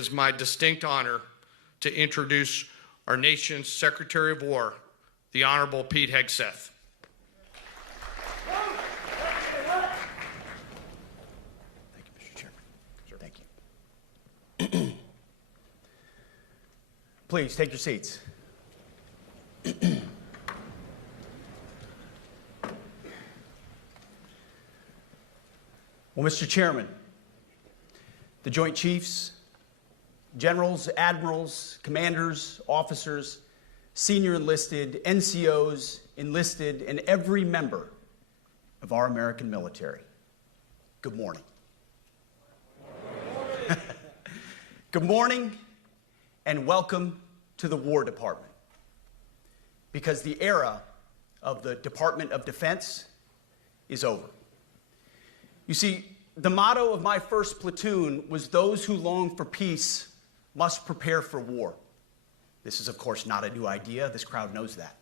It is my distinct honor to introduce our nation's Secretary of War, the Honorable Pete Hegseth. Thank you, Mr. Chairman. Sure. Thank you. Please take your seats. Well, Mr. Chairman, the Joint Chiefs, Generals, Admirals, Commanders, Officers, Senior Enlisted, NCOs, Enlisted, and every member of our American military, good morning. Good morning, and welcome to the War Department, because the era of the Department of Defense is over. You see, the motto of my first platoon was, "Those who long for peace must prepare for war." This is, of course, not a new idea. This crowd knows that.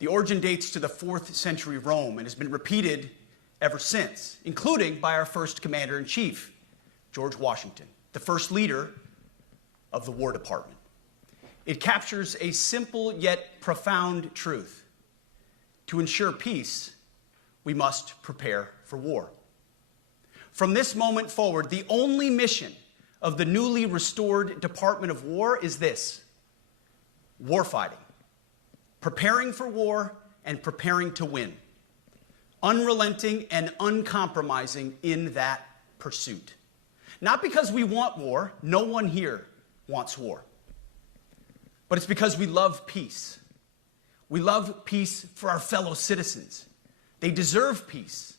The origin dates to the 4th century Rome and has been repeated ever since, including by our first commander-in-chief, George Washington, the first leader of the War Department. It captures a simple yet profound truth. To ensure peace, we must prepare for war. From this moment forward, the only mission of the newly restored Department of War is this: warfighting, preparing for war and preparing to win, unrelenting and uncompromising in that pursuit. Not because we want war, no one here wants war, but it's because we love peace. We love peace for our fellow citizens. They deserve peace,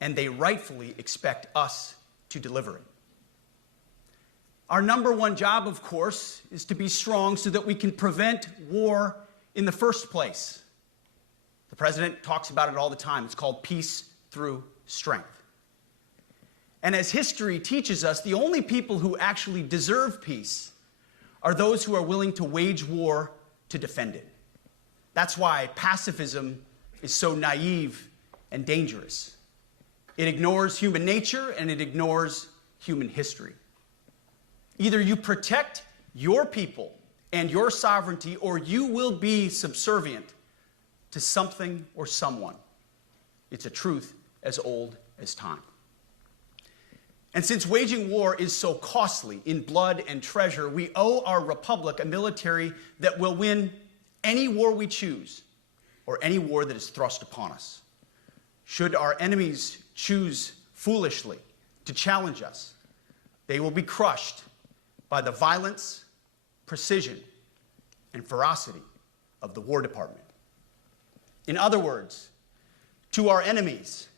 and they rightfully expect us to deliver it. Our number one job, of course, is to be strong so that we can prevent war in the first place. The president talks about it all the time. It's called peace through strength. And as history teaches us, the only people who actually deserve peace are those who are willing to wage war to defend it. That's why pacifism is so naive and dangerous. It ignores human nature and it ignores human history. Either you protect your people and your sovereignty, or you will be subservient to something or someone. It's a truth as old as time. And since waging war is so costly in blood and treasure, we owe our republic a military that will win any war we choose, or any war that is thrust upon us. Should our enemies choose foolishly to challenge us, they will be crushed by the violence, precision, and ferocity of the War Department. In other words, to our enemies,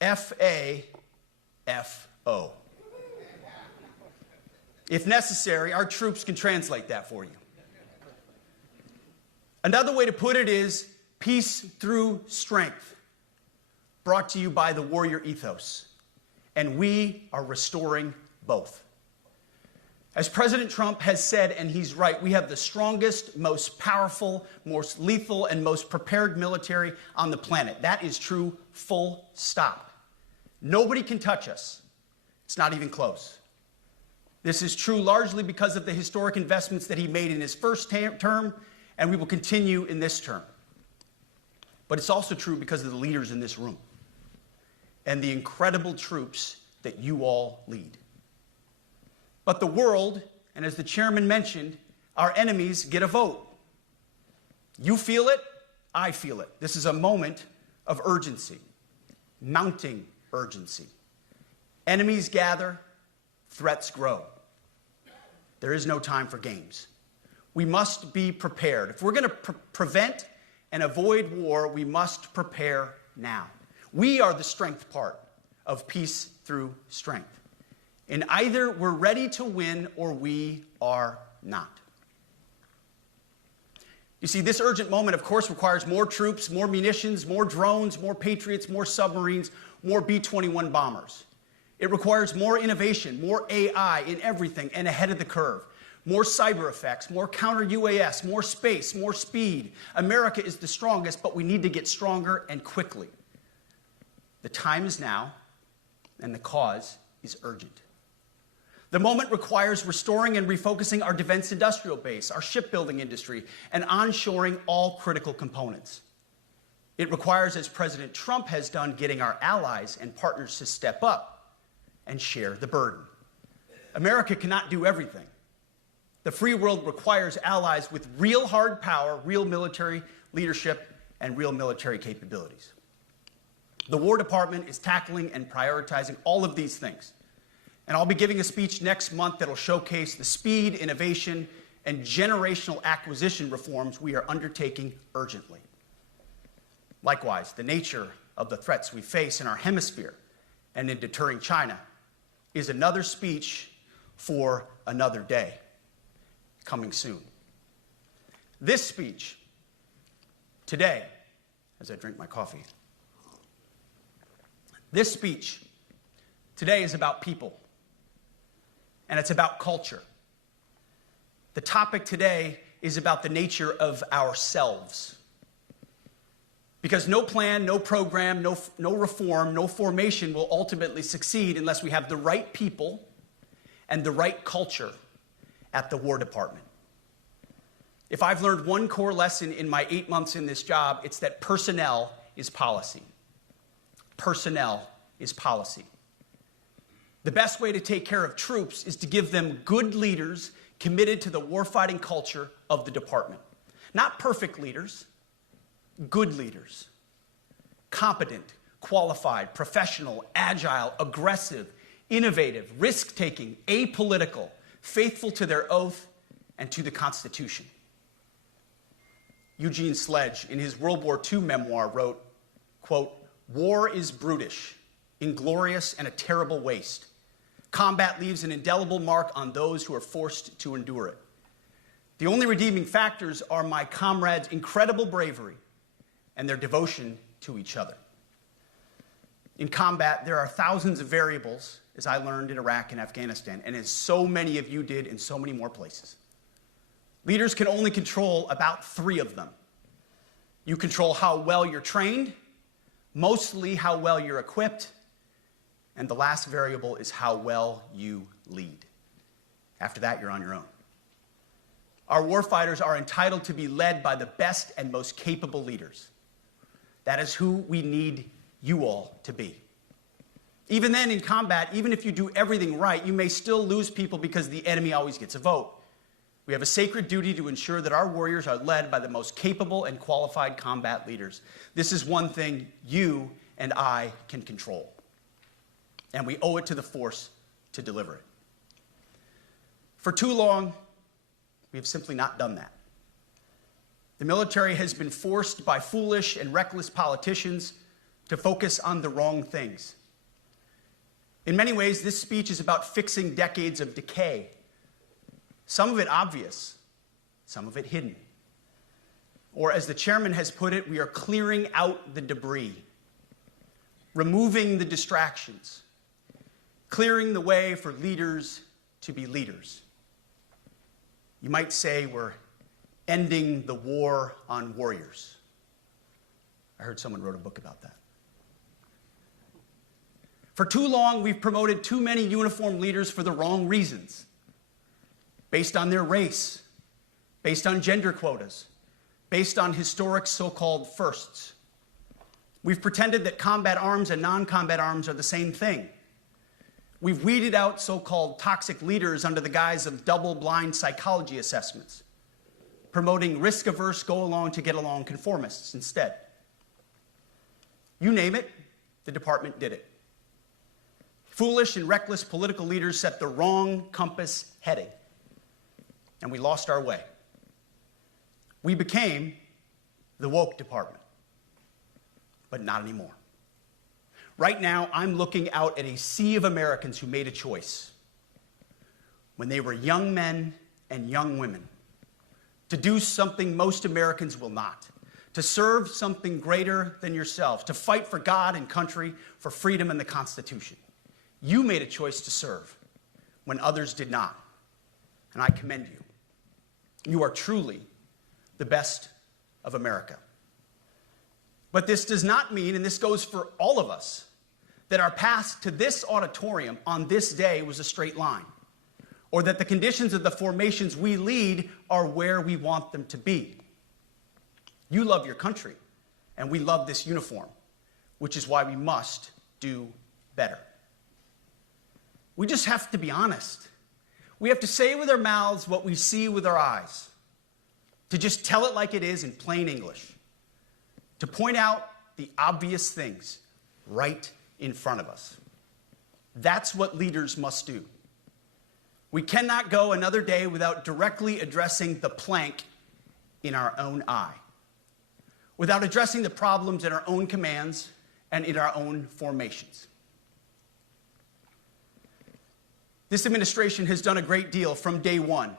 F-A-F-O. If necessary, our troops can translate that for you. Another way to put it is peace through strength, brought to you by the warrior ethos. And we are restoring both. As President Trump has said, and he's right, we have the strongest, most powerful, most lethal, and most prepared military on the planet. That is true, full stop. Nobody can touch us. It's not even close. This is true largely because of the historic investments that he made in his first term, and we will continue in this term. But it's also true because of the leaders in this room and the incredible troops that you all lead. But the world, and as the chairman mentioned, our enemies get a vote. You feel it, I feel it. This is a moment of urgency, mounting urgency. Enemies gather, threats grow. There is no time for games. We must be prepared. If we're going to prevent and avoid war, we must prepare now. We are the strength part of peace through strength. And either we're ready to win or we are not. You see, this urgent moment, of course, requires more troops, more munitions, more drones, more Patriots, more submarines, more B-21 bombers. It requires more innovation, more AI in everything and ahead of the curve. More cyber effects, more counter-UAS, more space, more speed. America is the strongest, but we need to get stronger and quickly. The time is now, and the cause is urgent. The moment requires restoring and refocusing our defense industrial base, our shipbuilding industry, and onshoring all critical components. It requires, as President Trump has done, getting our allies and partners to step up and share the burden. America cannot do everything. The free world requires allies with real hard power, real military leadership, and real military capabilities. The War Department is tackling and prioritizing all of these things. And I'll be giving a speech next month that'll showcase the speed, innovation, and generational acquisition reforms we are undertaking urgently. Likewise, the nature of the threats we face in our hemisphere and in deterring China is another speech for another day, coming soon. This speech, today, as I drink my coffee, this speech today is about people, and it's about culture. The topic today is about the nature of ourselves. Because no plan, no program, no reform, no formation will ultimately succeed unless we have the right people and the right culture at the War Department. If I've learned one core lesson in my 8 months in this job, it's that personnel is policy. Personnel is policy. The best way to take care of troops is to give them good leaders committed to the warfighting culture of the department. Not perfect leaders, good leaders. Competent, qualified, professional, agile, aggressive, innovative, risk-taking, apolitical, faithful to their oath and to the Constitution. Eugene Sledge, in his World War II memoir, wrote, quote, "War is brutish, inglorious, and a terrible waste. Combat leaves an indelible mark on those who are forced to endure it. The only redeeming factors are my comrades' incredible bravery and their devotion to each other." In combat, there are thousands of variables, as I learned in Iraq and Afghanistan, and as so many of you did in so many more places. Leaders can only control about 3 of them. You control how well you're trained, mostly how well you're equipped, and the last variable is how well you lead. After that, you're on your own. Our warfighters are entitled to be led by the best and most capable leaders. That is who we need you all to be. Even then, in combat, even if you do everything right, you may still lose people because the enemy always gets a vote. We have a sacred duty to ensure that our warriors are led by the most capable and qualified combat leaders. This is one thing you and I can control, and we owe it to the force to deliver it. For too long, we have simply not done that. The military has been forced by foolish and reckless politicians to focus on the wrong things. In many ways, this speech is about fixing decades of decay. Some of it obvious, some of it hidden. Or as the chairman has put it, we are clearing out the debris, removing the distractions, clearing the way for leaders to be leaders. You might say we're ending the war on warriors. I heard someone wrote a book about that. For too long, we've promoted too many uniformed leaders for the wrong reasons, based on their race, based on gender quotas, based on historic so-called firsts. We've pretended that combat arms and non-combat arms are the same thing. We've weeded out so-called toxic leaders under the guise of double-blind psychology assessments, promoting risk-averse, go-along-to-get-along conformists instead. You name it, the department did it. Foolish and reckless political leaders set the wrong compass heading, and we lost our way. We became the woke department, but not anymore. Right now, I'm looking out at a sea of Americans who made a choice when they were young men and young women to do something most Americans will not, to serve something greater than yourselves, to fight for God and country, for freedom and the Constitution. You made a choice to serve when others did not, and I commend you. You are truly the best of America. But this does not mean, and this goes for all of us, that our path to this auditorium on this day was a straight line. or that the conditions of the formations we lead are where we want them to be. You love your country, and we love this uniform, which is why we must do better. We just have to be honest. We have to say with our mouths what we see with our eyes, to just tell it like it is in plain English, to point out the obvious things right in front of us. That's what leaders must do. We cannot go another day without directly addressing the plank in our own eye, without addressing the problems in our own commands and in our own formations. This administration has done a great deal from day one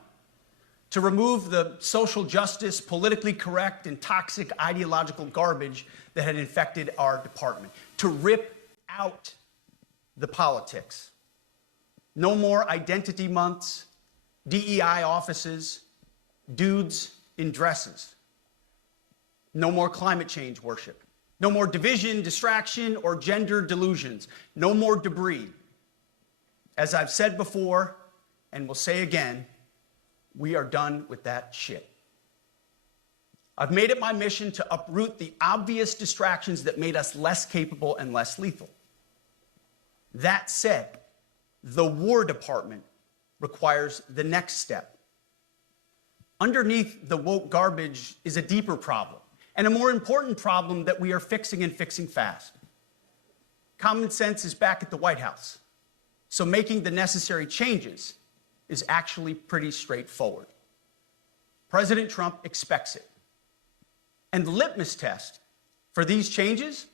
to remove the social justice, politically correct, and toxic ideological garbage that had infected our department, to rip out the politics. No more identity months, DEI offices, dudes in dresses. No more climate change worship. No more division, distraction, or gender delusions. No more debris. As I've said before, and will say again, we are done with that shit. I've made it my mission to uproot the obvious distractions that made us less capable and less lethal. That said, the War Department requires the next step. Underneath the woke garbage is a deeper problem, and a more important problem that we are fixing and fixing fast. Common sense is back at the White House, so making the necessary changes is actually pretty straightforward. President Trump expects it. And the litmus test for these changes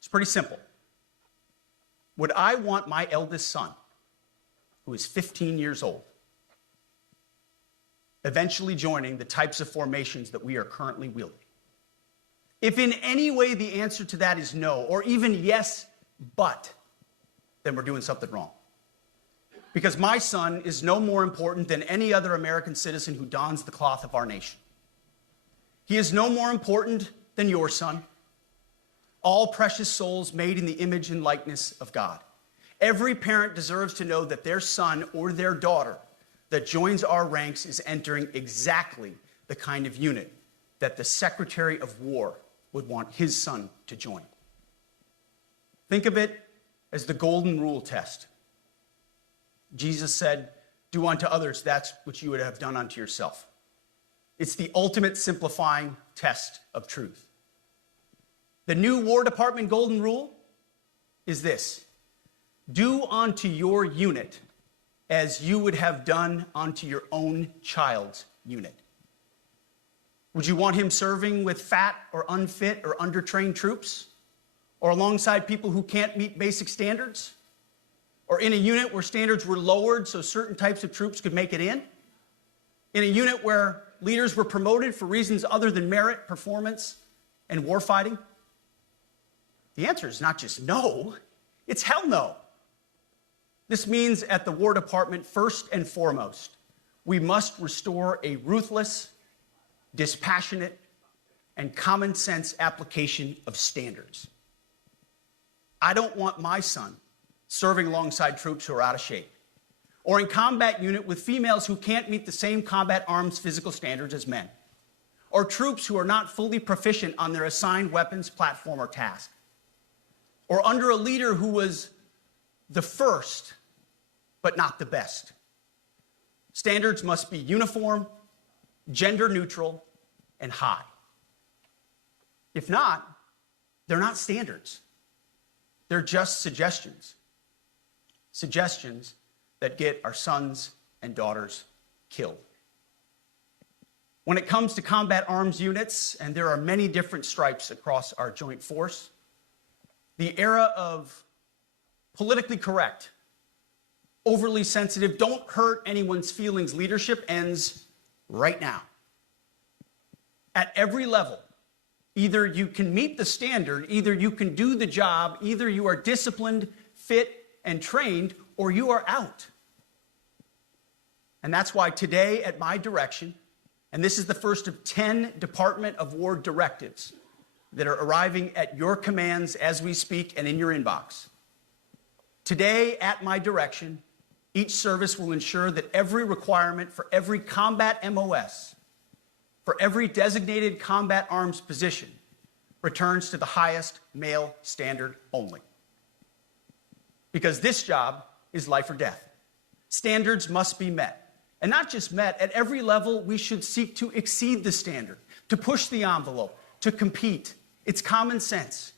is pretty simple. Would I want my eldest son, who is 15 years old, eventually joining the types of formations that we are currently wielding? If in any way the answer to that is no, or even yes, but, then we're doing something wrong. Because my son is no more important than any other American citizen who dons the cloth of our nation. He is no more important than your son. All precious souls made in the image and likeness of God. Every parent deserves to know that their son or their daughter that joins our ranks is entering exactly the kind of unit that the Secretary of War would want his son to join. Think of it as the golden rule test. Jesus said, "Do unto others that which you would have done unto yourself." It's the ultimate simplifying test of truth. The new War Department golden rule is this: do unto your unit as you would have done unto your own child's unit. Would you want him serving with fat or unfit or undertrained troops? Or alongside people who can't meet basic standards? Or in a unit where standards were lowered so certain types of troops could make it in? In a unit where leaders were promoted for reasons other than merit, performance, and warfighting? The answer is not just no, it's hell no. This means at the War Department, first and foremost, we must restore a ruthless, dispassionate, and common sense application of standards. I don't want my son serving alongside troops who are out of shape, or in combat unit with females who can't meet the same combat arms physical standards as men, or troops who are not fully proficient on their assigned weapons, platform, or task, or under a leader who was the first, but not the best. Standards must be uniform, gender neutral, and high. If not, they're not standards. They're just suggestions. Suggestions that get our sons and daughters killed. When it comes to combat arms units, and there are many different stripes across our joint force, the era of politically correct, overly sensitive, don't hurt anyone's feelings leadership ends right now. At every level, either you can meet the standard, either you can do the job, either you are disciplined, fit, and trained, or you are out. And that's why today, at my direction, and this is the first of 10 Department of War directives that are arriving at your commands as we speak and in your inbox. Today, at my direction, each service will ensure that every requirement for every combat MOS, for every designated combat arms position, returns to the highest male standard only. Because this job is life or death. Standards must be met. And not just met, at every level we should seek to exceed the standard, to push the envelope, to compete. It's common sense.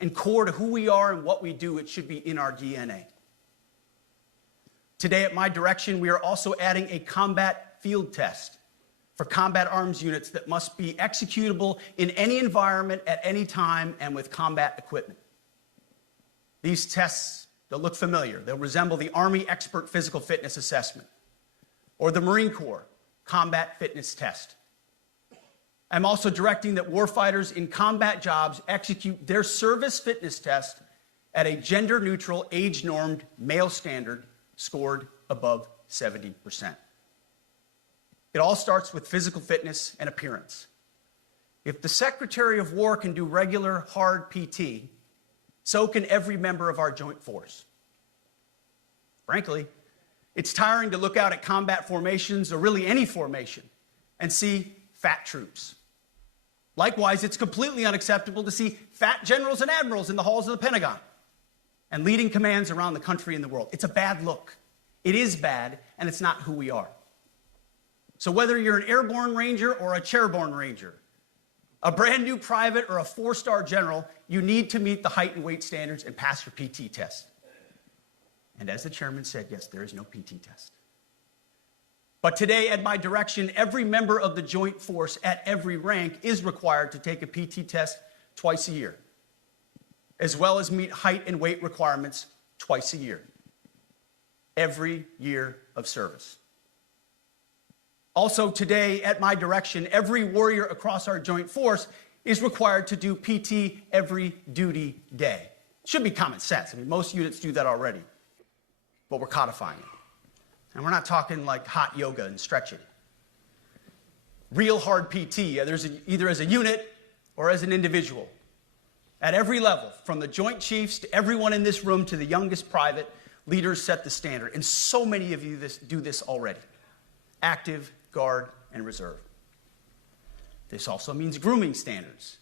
And core to who we are and what we do, it should be in our DNA. Today, at my direction, we are also adding a combat field test for combat arms units that must be executable in any environment at any time and with combat equipment. These tests, they'll look familiar. They'll resemble the Army Expert Physical Fitness Assessment or the Marine Corps Combat Fitness Test. I'm also directing that warfighters in combat jobs execute their service fitness test at a gender-neutral, age-normed male standard scored above 70%. It all starts with physical fitness and appearance. If the Secretary of War can do regular, hard PT, so can every member of our joint force. Frankly, it's tiring to look out at combat formations, or really any formation, and see fat troops. Likewise, it's completely unacceptable to see fat generals and admirals in the halls of the Pentagon and leading commands around the country and the world. It's a bad look. It is bad, and it's not who we are. So whether you're an airborne ranger or a chairborne ranger, a brand new private or a 4-star general, you need to meet the height and weight standards and pass your PT test. And as the chairman said, yes, there is no PT test. But today, at my direction, every member of the Joint Force at every rank is required to take a PT test twice a year, as well as meet height and weight requirements twice a year, every year of service. Also today, at my direction, every warrior across our Joint Force is required to do PT every duty day. It should be common sense. I mean, most units do that already, but we're codifying it. And we're not talking like hot yoga and stretching. Real hard PT, either as a unit or as an individual. At every level, from the Joint Chiefs to everyone in this room to the youngest private, leaders set the standard. And so many of you do this already. Active, Guard, and Reserve. This also means grooming standards.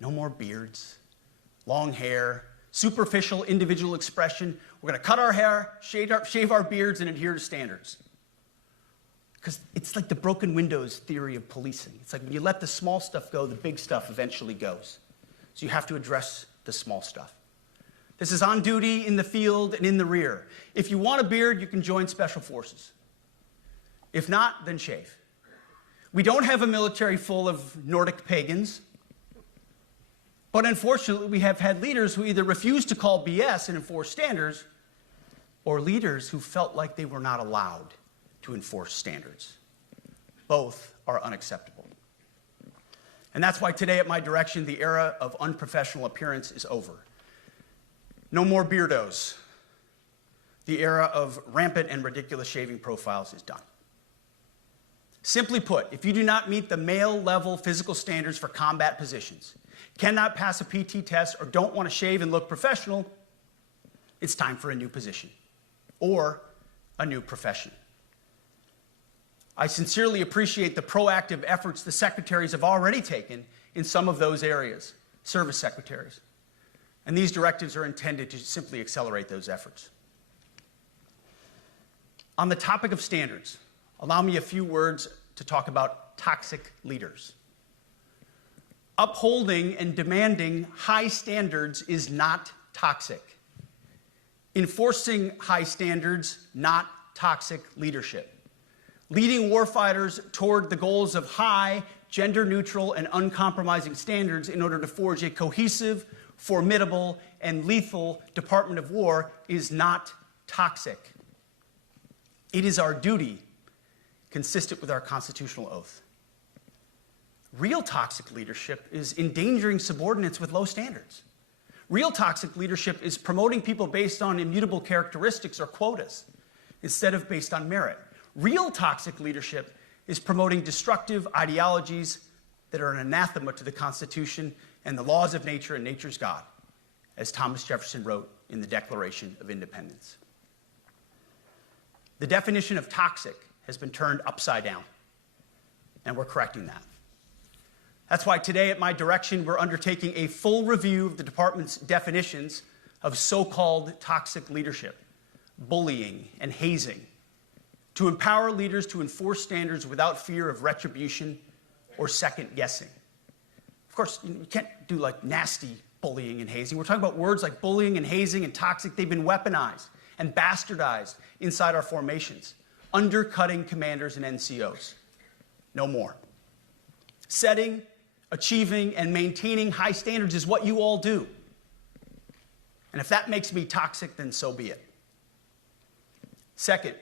No more beards, long hair, superficial individual expression. We're going to cut our hair, shave our beards, and adhere to standards. Because it's like the broken windows theory of policing. It's like when you let the small stuff go, the big stuff eventually goes. So you have to address the small stuff. This is on duty, in the field, and in the rear. If you want a beard, you can join Special Forces. If not, then shave. We don't have a military full of Nordic pagans. But unfortunately, we have had leaders who either refuse to call BS and enforce standards, or leaders who felt like they were not allowed to enforce standards. Both are unacceptable. And that's why today, at my direction, the era of unprofessional appearance is over. No more beardos. The era of rampant and ridiculous shaving profiles is done. Simply put, if you do not meet the male-level physical standards for combat positions, cannot pass a PT test, or don't want to shave and look professional, it's time for a new position or a new profession. I sincerely appreciate the proactive efforts the secretaries have already taken in some of those areas, service secretaries. And these directives are intended to simply accelerate those efforts. On the topic of standards, allow me a few words to talk about toxic leaders. Upholding and demanding high standards is not toxic. Enforcing high standards, not toxic leadership. Leading warfighters toward the goals of high, gender-neutral, and uncompromising standards in order to forge a cohesive, formidable, and lethal Department of War is not toxic. It is our duty, consistent with our constitutional oath. Real toxic leadership is endangering subordinates with low standards. Real toxic leadership is promoting people based on immutable characteristics or quotas instead of based on merit. Real toxic leadership is promoting destructive ideologies that are an anathema to the Constitution and the laws of nature and nature's God, as Thomas Jefferson wrote in the Declaration of Independence. The definition of toxic has been turned upside down, and we're correcting that. That's why today, at my direction, we're undertaking a full review of the department's definitions of so-called toxic leadership, bullying, and hazing, to empower leaders to enforce standards without fear of retribution or second-guessing. Of course, you can't do like nasty bullying and hazing. We're talking about words like bullying and hazing and toxic. They've been weaponized and bastardized inside our formations, undercutting commanders and NCOs. No more. Setting, achieving, and maintaining high standards is what you all do. And if that makes me toxic, then so be it. Second,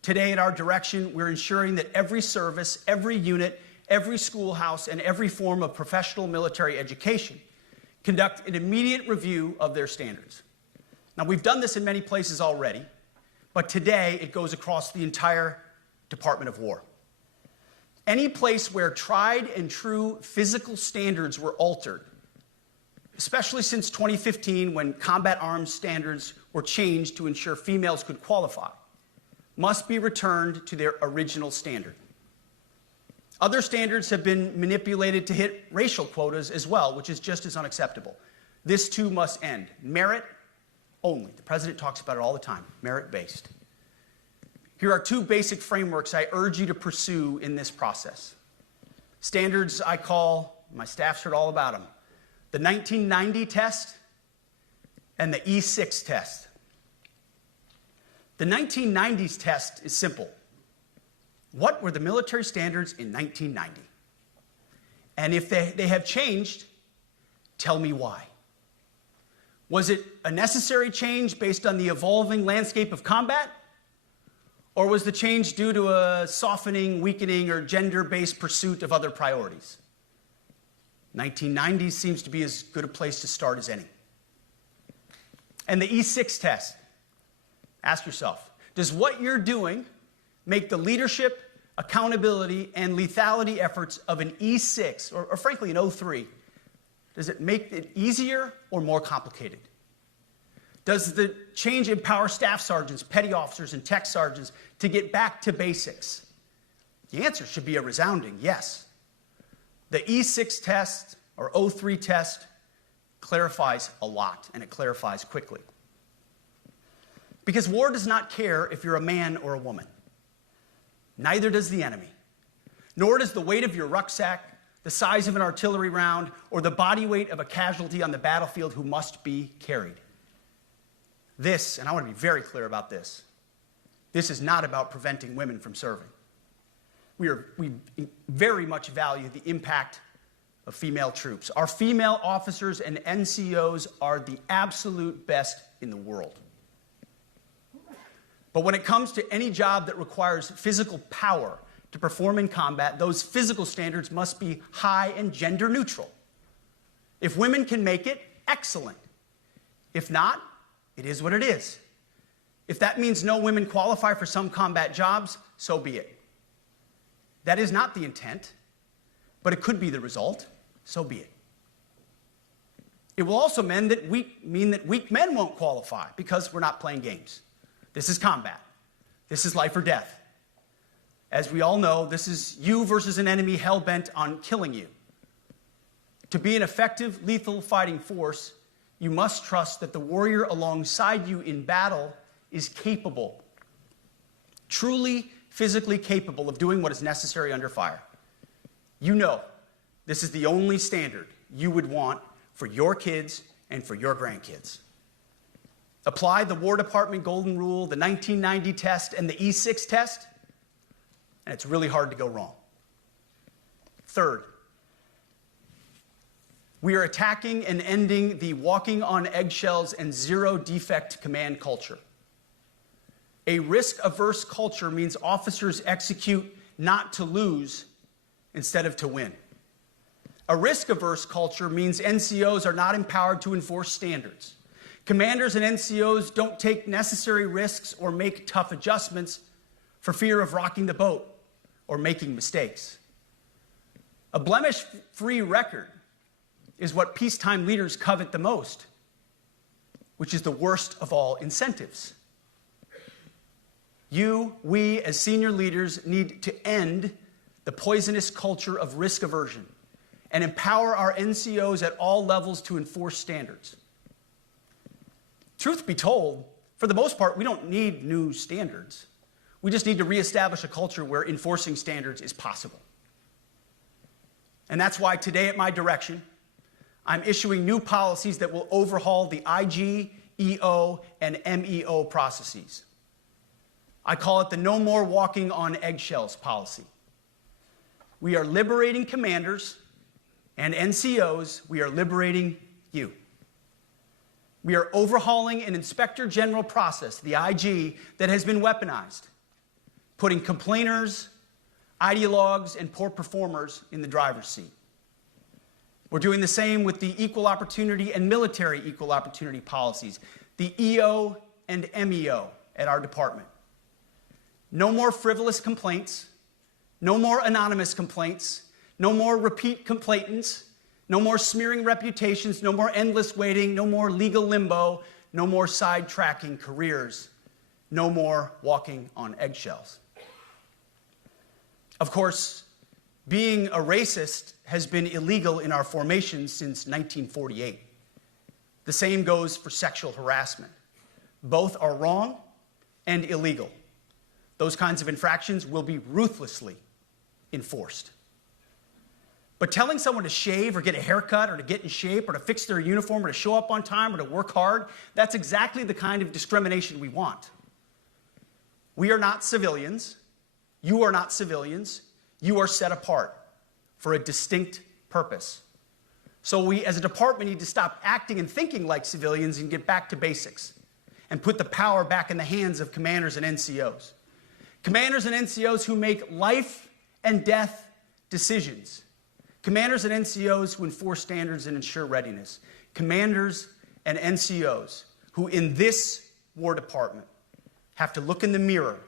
today at our direction, we're ensuring that every service, every unit, every schoolhouse, and every form of professional military education conduct an immediate review of their standards. Now, we've done this in many places already, but today it goes across the entire Department of War. Any place where tried and true physical standards were altered, especially since 2015 when combat arms standards were changed to ensure females could qualify, must be returned to their original standard. Other standards have been manipulated to hit racial quotas as well, which is just as unacceptable. This too must end. Merit only. The president talks about it all the time, merit-based. Here are two basic frameworks I urge you to pursue in this process. Standards I call, my staff's heard all about them, the 1990 test and the E6 test. The 1990s test is simple. What were the military standards in 1990? And if they have changed, tell me why. Was it a necessary change based on the evolving landscape of combat? Or was the change due to a softening, weakening, or gender-based pursuit of other priorities? 1990s seems to be as good a place to start as any. And the E6 test. Ask yourself, does what you're doing make the leadership, accountability, and lethality efforts of an E6, or frankly an O3, does it make it easier or more complicated? Does the change empower staff sergeants, petty officers, and tech sergeants to get back to basics? The answer should be a resounding yes. The E6 test, or O3 test, clarifies a lot, and it clarifies quickly. Because war does not care if you're a man or a woman. Neither does the enemy. Nor does the weight of your rucksack, the size of an artillery round, or the body weight of a casualty on the battlefield who must be carried. This, and I want to be very clear about this is not about preventing women from serving. We very much value the impact of female troops. Our female officers and NCOs are the absolute best in the world. But when it comes to any job that requires physical power to perform in combat, those physical standards must be high and gender neutral. If women can make it, excellent. If not, it is what it is. If that means no women qualify for some combat jobs, so be it. That is not the intent, but it could be the result, so be it. It will also mean that weak men won't qualify because we're not playing games. This is combat. This is life or death. As we all know, this is you versus an enemy hell-bent on killing you. To be an effective, lethal fighting force, you must trust that the warrior alongside you in battle is capable, truly physically capable of doing what is necessary under fire. You know this is the only standard you would want for your kids and for your grandkids. Apply the War Department Golden Rule, the 1990 test, and the E6 test, and it's really hard to go wrong. Third, we are attacking and ending the walking on eggshells and zero defect command culture. A risk-averse culture means officers execute not to lose instead of to win. A risk-averse culture means NCOs are not empowered to enforce standards. Commanders and NCOs don't take necessary risks or make tough adjustments for fear of rocking the boat or making mistakes. A blemish-free record is what peacetime leaders covet the most, which is the worst of all incentives. We as senior leaders need to end the poisonous culture of risk aversion and empower our NCOs at all levels to enforce standards. Truth be told, for the most part, we don't need new standards. We just need to reestablish a culture where enforcing standards is possible. And that's why today at my direction, I'm issuing new policies that will overhaul the IG, EO, and MEO processes. I call it the No More Walking on Eggshells policy. We are liberating commanders and NCOs. We are liberating you. We are overhauling an inspector general process, the IG, that has been weaponized, putting complainers, ideologues, and poor performers in the driver's seat. We're doing the same with the equal opportunity and military equal opportunity policies, the EO and MEO at our department. No more frivolous complaints, no more anonymous complaints, no more repeat complainants, no more smearing reputations, no more endless waiting, no more legal limbo, no more sidetracking careers, no more walking on eggshells. Of course, being a racist has been illegal in our formation since 1948. The same goes for sexual harassment. Both are wrong and illegal. Those kinds of infractions will be ruthlessly enforced. But telling someone to shave or get a haircut or to get in shape or to fix their uniform or to show up on time or to work hard, that's exactly the kind of discrimination we want. We are not civilians. You are not civilians. You are set apart for a distinct purpose. So we, as a department, need to stop acting and thinking like civilians and get back to basics and put the power back in the hands of commanders and NCOs. Commanders and NCOs who make life and death decisions. Commanders and NCOs who enforce standards and ensure readiness. Commanders and NCOs who, in this War Department, have to look in the mirror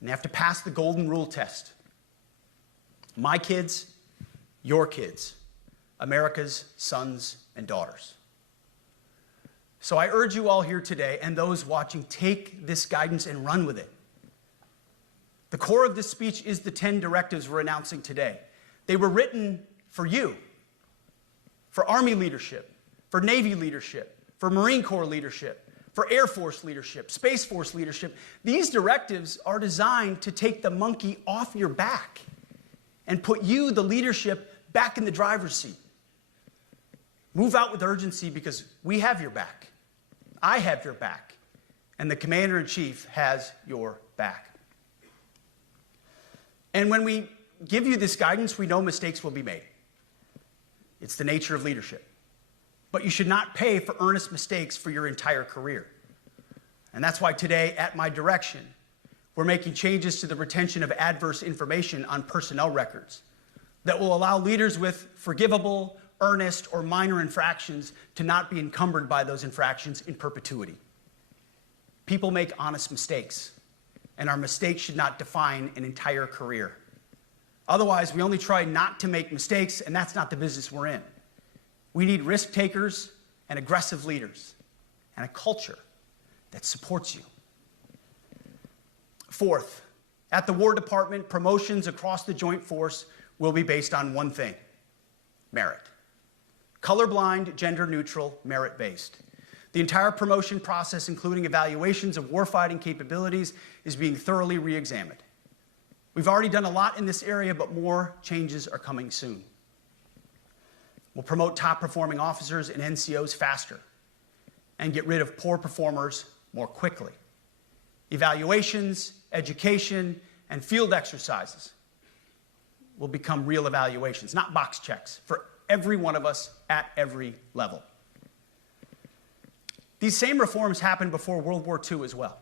and have to pass the golden rule test. My kids, your kids, America's sons and daughters. So I urge you all here today and those watching, take this guidance and run with it. The core of this speech is the 10 directives we're announcing today. They were written for you, for Army leadership, for Navy leadership, for Marine Corps leadership, for Air Force leadership, Space Force leadership. These directives are designed to take the monkey off your back and put you, the leadership, back in the driver's seat. Move out with urgency because we have your back. I have your back. And the Commander-in-Chief has your back. And when we give you this guidance, we know mistakes will be made. It's the nature of leadership. But you should not pay for earnest mistakes for your entire career. And that's why today, at my direction, we're making changes to the retention of adverse information on personnel records that will allow leaders with forgivable, earnest, or minor infractions to not be encumbered by those infractions in perpetuity. People make honest mistakes, and our mistakes should not define an entire career. Otherwise, we only try not to make mistakes, and that's not the business we're in. We need risk takers and aggressive leaders and a culture that supports you. Fourth, at the War Department, promotions across the Joint Force will be based on one thing: merit. Colorblind, gender-neutral, merit-based. The entire promotion process, including evaluations of warfighting capabilities, is being thoroughly re-examined. We've already done a lot in this area, but more changes are coming soon. We'll promote top-performing officers and NCOs faster and get rid of poor performers more quickly. Evaluations, education, and field exercises will become real evaluations, not box checks, for every one of us at every level. These same reforms happened before World War II as well.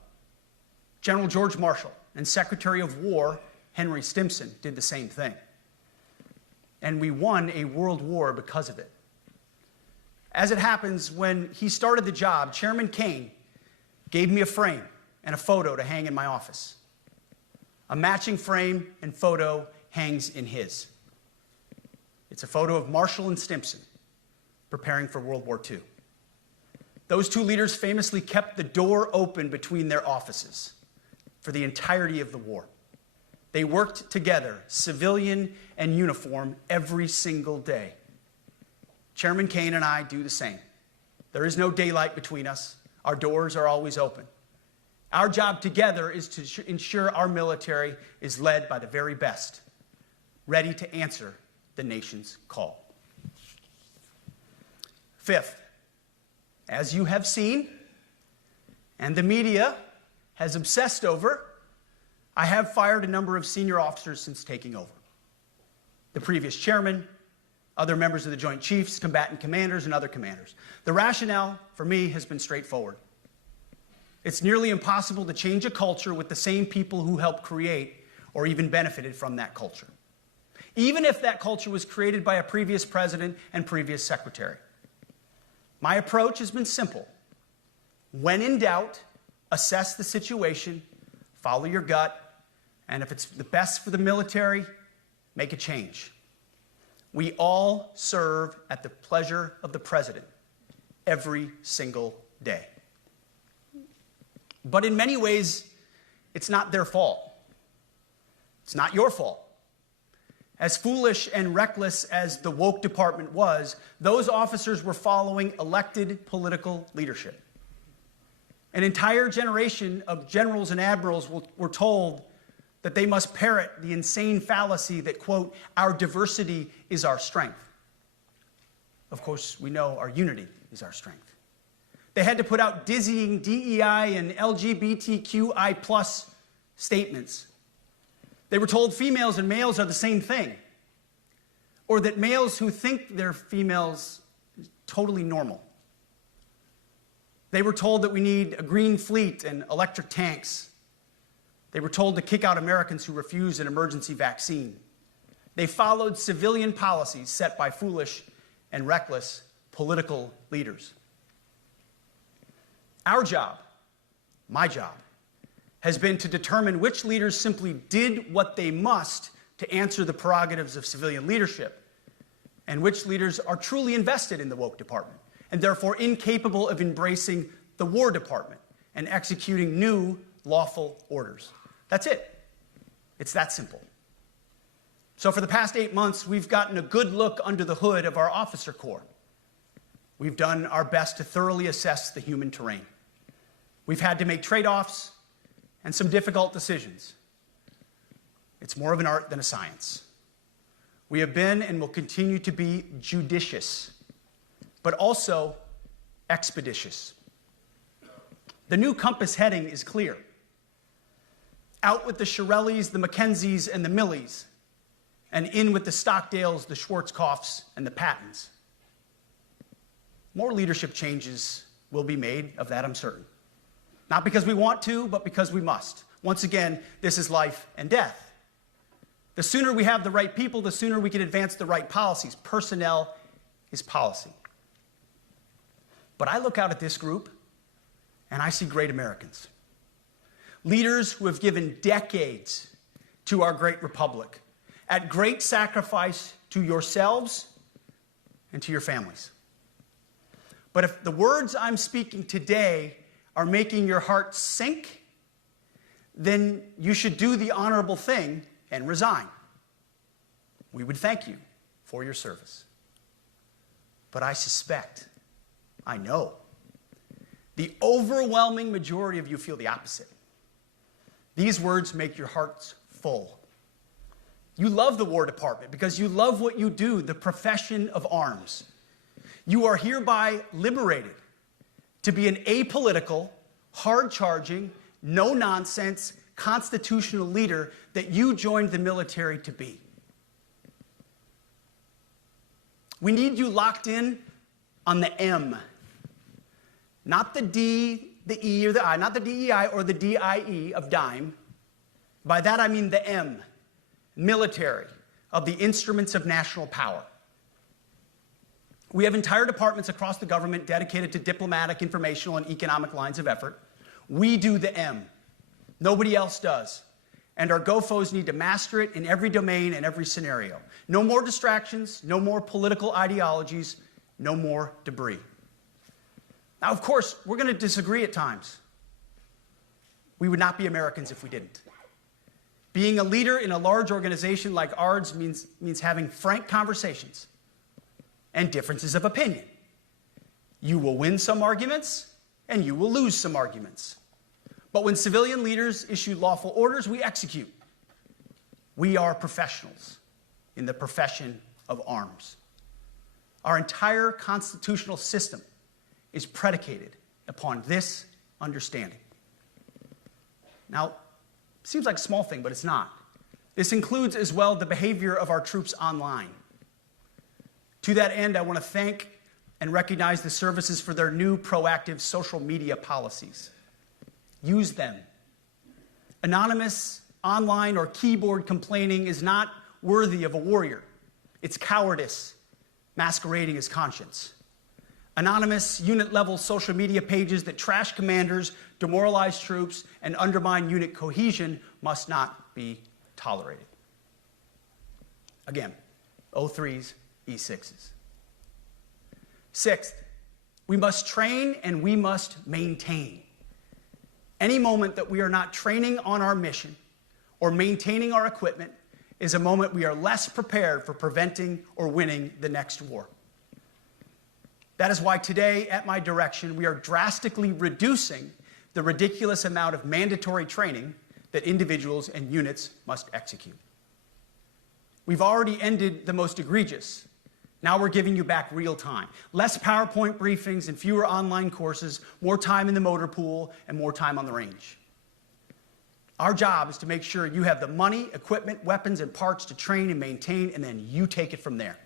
General George Marshall and Secretary of War Henry Stimson did the same thing. And we won a world war because of it. As it happens, when he started the job, Chairman Kane gave me a frame and a photo to hang in my office. A matching frame and photo hangs in his. It's a photo of Marshall and Stimson preparing for World War II. Those two leaders famously kept the door open between their offices. for the entirety of the war. They worked together, civilian and uniform, every single day. Chairman Kane and I do the same. There is no daylight between us. Our doors are always open. Our job together is to ensure our military is led by the very best, ready to answer the nation's call. Fifth, as you have seen, and the media has obsessed over, I have fired a number of senior officers since taking over. The previous chairman, other members of the Joint Chiefs, combatant commanders, and other commanders. The rationale for me has been straightforward. It's nearly impossible to change a culture with the same people who helped create or even benefited from that culture, even if that culture was created by a previous president and previous secretary. My approach has been simple. When in doubt, assess the situation, follow your gut, and if it's the best for the military, make a change. We all serve at the pleasure of the president every single day. But in many ways, it's not their fault. It's not your fault. As foolish and reckless as the woke department was, those officers were following elected political leadership. An entire generation of generals and admirals were told that they must parrot the insane fallacy that, quote, our diversity is our strength. Of course, we know our unity is our strength. They had to put out dizzying DEI and LGBTQI+ statements. They were told females and males are the same thing, or that males who think they're females is totally normal. They were told that we need a green fleet and electric tanks. They were told to kick out Americans who refuse an emergency vaccine. They followed civilian policies set by foolish and reckless political leaders. Our job, my job, has been to determine which leaders simply did what they must to answer the prerogatives of civilian leadership, and which leaders are truly invested in the woke department, and therefore incapable of embracing the War Department and executing new lawful orders. That's it. It's that simple. So for the past 8 months, we've gotten a good look under the hood of our officer corps. We've done our best to thoroughly assess the human terrain. We've had to make trade-offs and some difficult decisions. It's more of an art than a science. We have been and will continue to be judicious, but also expeditious. The new compass heading is clear. Out with the Shirellis, the Mackenzies, and the Millies, and in with the Stockdales, the Schwarzkopfs, and the Pattons. More leadership changes will be made, of that I'm certain. Not because we want to, but because we must. Once again, this is life and death. The sooner we have the right people, the sooner we can advance the right policies. Personnel is policy. But I look out at this group, and I see great Americans. Leaders who have given decades to our great republic, at great sacrifice to yourselves and to your families. But if the words I'm speaking today are making your heart sink, then you should do the honorable thing and resign. We would thank you for your service. But I suspect, I know, the overwhelming majority of you feel the opposite. These words make your hearts full. You love the War Department because you love what you do, the profession of arms. You are hereby liberated to be an apolitical, hard-charging, no-nonsense, constitutional leader that you joined the military to be. We need you locked in on the M, not the D, the E, or the I, not the DEI or the DIE of dime. By that I mean the M, military, of the instruments of national power. We have entire departments across the government dedicated to diplomatic, informational, and economic lines of effort. We do the M. Nobody else does. And our GOFOs need to master it in every domain and every scenario. No more distractions, no more political ideologies, no more debris. Now, of course, we're going to disagree at times. We would not be Americans if we didn't. Being a leader in a large organization like ours means having frank conversations and differences of opinion. You will win some arguments, and you will lose some arguments. But when civilian leaders issue lawful orders, we execute. We are professionals in the profession of arms. Our entire constitutional system is predicated upon this understanding. Now, seems like a small thing, but it's not. This includes as well the behavior of our troops online. To that end, I want to thank and recognize the services for their new proactive social media policies. Use them. Anonymous, online, or keyboard complaining is not worthy of a warrior. It's cowardice masquerading as conscience. Anonymous, unit-level social media pages that trash commanders, demoralize troops, and undermine unit cohesion must not be tolerated. Again, O3s, E6s. Sixth, we must train and we must maintain. Any moment that we are not training on our mission or maintaining our equipment is a moment we are less prepared for preventing or winning the next war. That is why today, at my direction, we are drastically reducing the ridiculous amount of mandatory training that individuals and units must execute. We've already ended the most egregious. Now we're giving you back real time. Less PowerPoint briefings and fewer online courses, more time in the motor pool, and more time on the range. Our job is to make sure you have the money, equipment, weapons, and parts to train and maintain, and then you take it from there.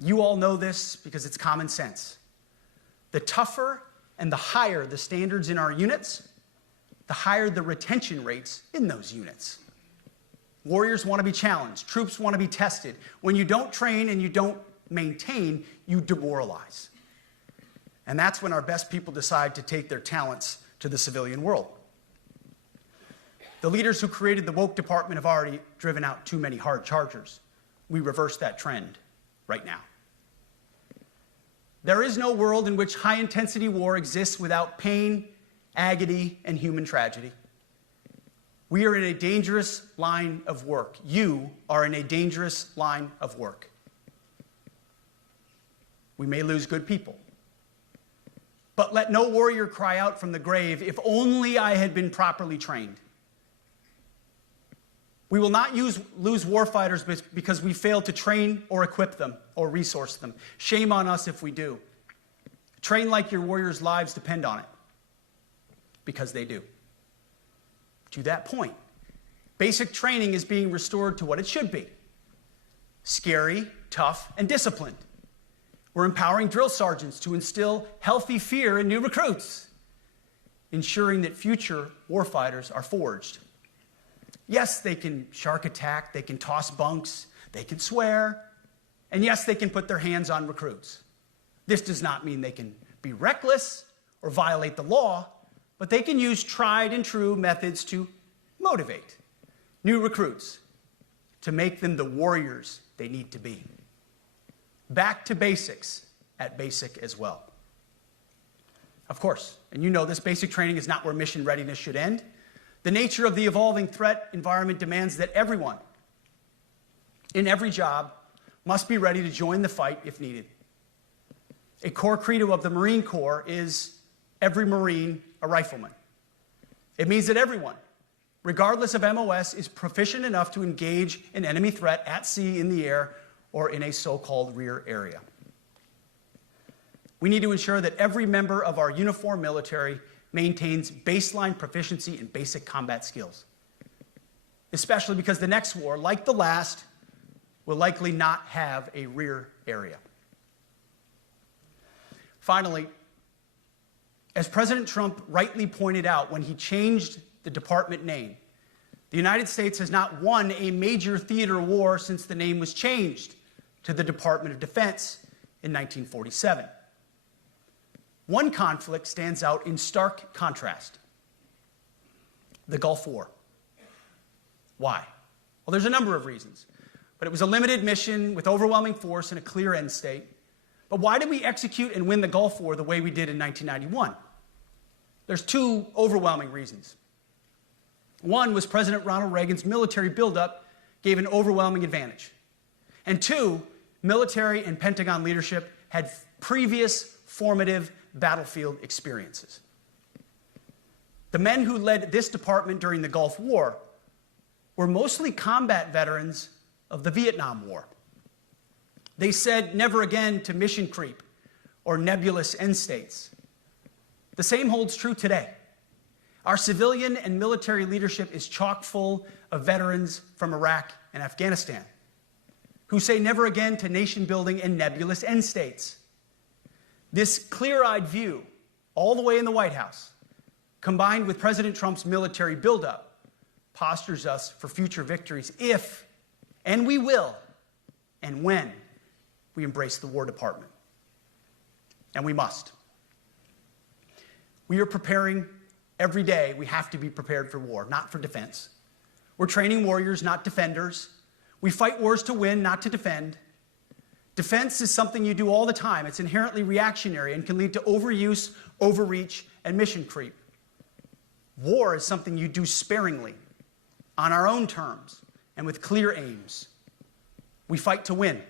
You all know this because it's common sense. The tougher and the higher the standards in our units, the higher the retention rates in those units. Warriors want to be challenged. Troops want to be tested. When you don't train and you don't maintain, you demoralize. And that's when our best people decide to take their talents to the civilian world. The leaders who created the woke department have already driven out too many hard chargers. We reverse that trend right now. There is no world in which high-intensity war exists without pain, agony, and human tragedy. We are in a dangerous line of work. You are in a dangerous line of work. We may lose good people. But let no warrior cry out from the grave, "If only I had been properly trained." We will not lose warfighters because we failed to train or equip them or resource them. Shame on us if we do. Train like your warriors' lives depend on it, because they do. To that point, basic training is being restored to what it should be: scary, tough, and disciplined. We're empowering drill sergeants to instill healthy fear in new recruits, ensuring that future warfighters are forged. Yes, they can shark attack, they can toss bunks, they can swear, and yes, they can put their hands on recruits. This does not mean they can be reckless or violate the law, but they can use tried and true methods to motivate new recruits, to make them the warriors they need to be. Back to basics at basic as well. Of course, and you know this, basic training is not where mission readiness should end. The nature of the evolving threat environment demands that everyone, in every job, must be ready to join the fight if needed. A core credo of the Marine Corps is every Marine a rifleman. It means that everyone, regardless of MOS, is proficient enough to engage an enemy threat at sea, in the air, or in a so-called rear area. We need to ensure that every member of our uniformed military maintains baseline proficiency in basic combat skills, especially because the next war, like the last, will likely not have a rear area. Finally, as President Trump rightly pointed out when he changed the department name, the United States has not won a major theater war since the name was changed to the Department of Defense in 1947. One conflict stands out in stark contrast: the Gulf War. Why? Well, there's a number of reasons, but it was a limited mission with overwhelming force and a clear end state. But why did we execute and win the Gulf War the way we did in 1991? There's two overwhelming reasons. One was President Ronald Reagan's military buildup gave an overwhelming advantage. And two, military and Pentagon leadership had previous formative battlefield experiences. The men who led this department during the Gulf War were mostly combat veterans of the Vietnam War. They said never again to mission creep or nebulous end states. The same holds true today. Our civilian and military leadership is chock full of veterans from Iraq and Afghanistan who say never again to nation building and nebulous end states. This clear-eyed view, all the way in the White House, combined with President Trump's military buildup, postures us for future victories if, and we will, and when we embrace the War Department. And we must. We are preparing every day. We have to be prepared for war, not for defense. We're training warriors, not defenders. We fight wars to win, not to defend. Defense is something you do all the time. It's inherently reactionary and can lead to overuse, overreach, and mission creep. War is something you do sparingly, on our own terms, and with clear aims. We fight to win.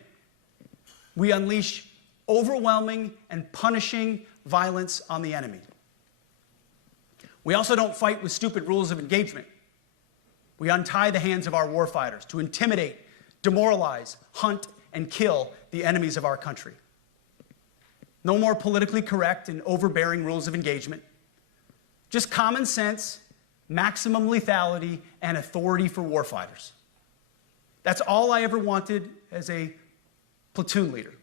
We unleash overwhelming and punishing violence on the enemy. We also don't fight with stupid rules of engagement. We untie the hands of our warfighters to intimidate, demoralize, hunt, and kill the enemies of our country. No more politically correct and overbearing rules of engagement. Just common sense, maximum lethality, and authority for warfighters. That's all I ever wanted as a platoon leader.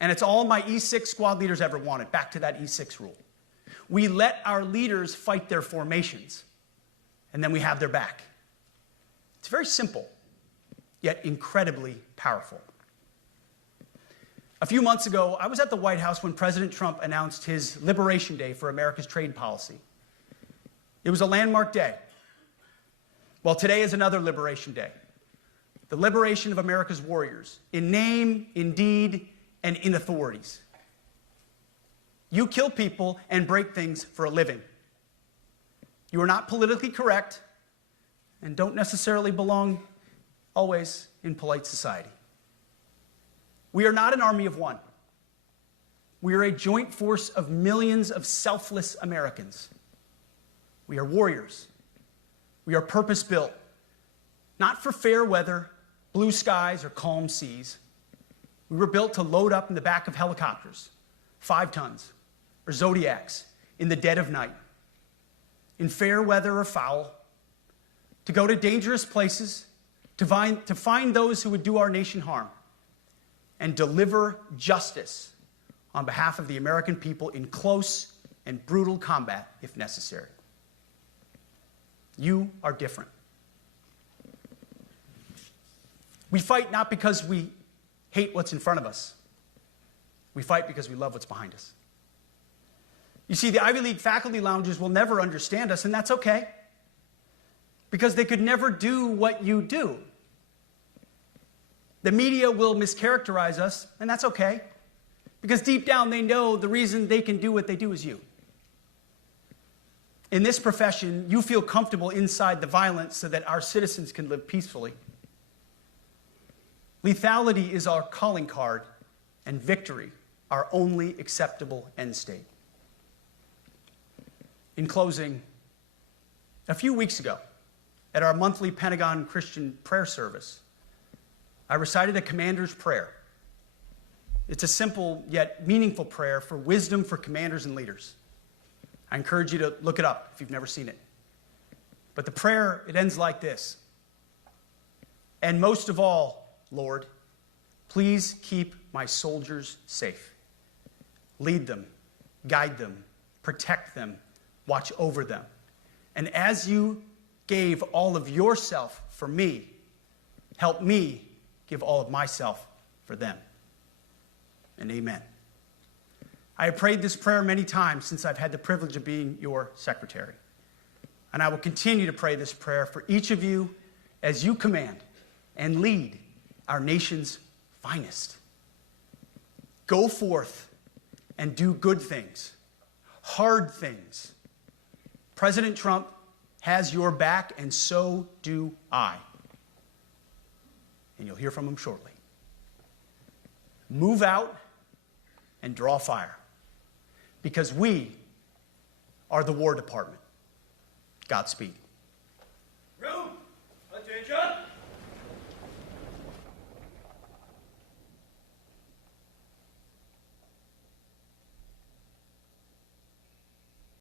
And it's all my E6 squad leaders ever wanted, back to that E6 rule. We let our leaders fight their formations, and then we have their back. It's very simple, yet incredibly powerful. A few months ago, I was at the White House when President Trump announced his Liberation Day for America's trade policy. It was a landmark day. Well, today is another Liberation Day. The liberation of America's warriors, in name, in deed, and in authorities. You kill people and break things for a living. You are not politically correct and don't necessarily belong always in polite society. We are not an army of one. We are a joint force of millions of selfless Americans. We are warriors. We are purpose-built, not for fair weather, blue skies, or calm seas. We were built to load up in the back of helicopters, 5 tons, or Zodiacs, in the dead of night, in fair weather or foul, to go to dangerous places, to find those who would do our nation harm, and deliver justice on behalf of the American people in close and brutal combat if necessary. You are different. We fight not because we hate what's in front of us. We fight because we love what's behind us. You see, the Ivy League faculty lounges will never understand us, and that's okay, because they could never do what you do. The media will mischaracterize us, and that's okay, because deep down they know the reason they can do what they do is you. In this profession, you feel comfortable inside the violence so that our citizens can live peacefully. Lethality is our calling card, and victory our only acceptable end state. In closing, a few weeks ago, at our monthly Pentagon Christian prayer service, I recited a commander's prayer. It's a simple yet meaningful prayer for wisdom for commanders and leaders. I encourage you to look it up if you've never seen it. But the prayer, it ends like this. And most of all, Lord, please keep my soldiers safe. Lead them, guide them, protect them, watch over them. And as you gave all of yourself for me, help me give all of myself for them. And amen. I have prayed this prayer many times since I've had the privilege of being your secretary. And I will continue to pray this prayer for each of you as you command and lead our nation's finest. Go forth and do good things. hard things. President Trump has your back, and so do I. And you'll hear from him shortly. Move out and draw fire, because we are the War Department. Godspeed.